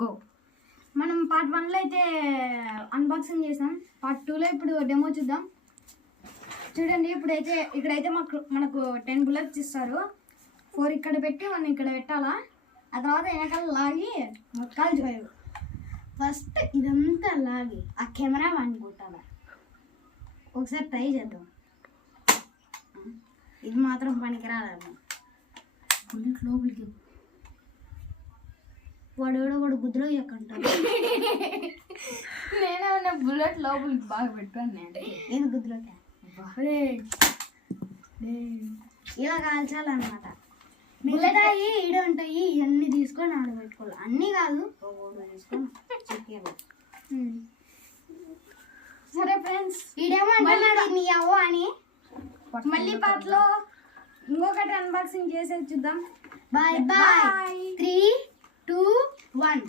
Go. మనం part 1లో అయితే unboxing చేసాం. పార్ట్ 2లో ఇప్పుడు డెమో చూద్దాం. చూడండి, ఇప్పుడైతే ఇక్కడైతే మనకు 10 బుల్లెట్స్ ఇస్తారు. 4 ఇక్కడ పెట్టి 1 ఇక్కడ పెట్టాలా. ఆ తర్వాత వెనకాల లాగి కాల్చిపోయారు. ఫస్ట్ ఇదంతా లాగి ఆ కెమెరా వాడిని కొట్టాలి. ఒకసారి ట్రై చేద్దాం. ఇది మాత్రం పనికిరాదు. బుల్లెట్ లోపలికి వాడు గుద్దులో ఎక్కంటాడు. నేనే బుల్లెట్ లోపలికి బాగా పెట్టాను. నేను గుద్దులోకి ఇలా కాల్చాలన్నమాట. మిగతాయి ఈడ ఉంటాయి, ఇవన్నీ తీసుకొని ఆడబెట్టుకోవాలి. అన్నీ కాదు, ఒకటి తీసుకొని చెక్కేయాలి. సరే ఫ్రెండ్స్, ఈడేమో అంటున్నాడు నీ అవ్వ అని. మళ్ళీ పాటలో ఇంకొకటి అన్బాక్సింగ్ చేసేది చూద్దాం. Bye bye. 3, 2, 1.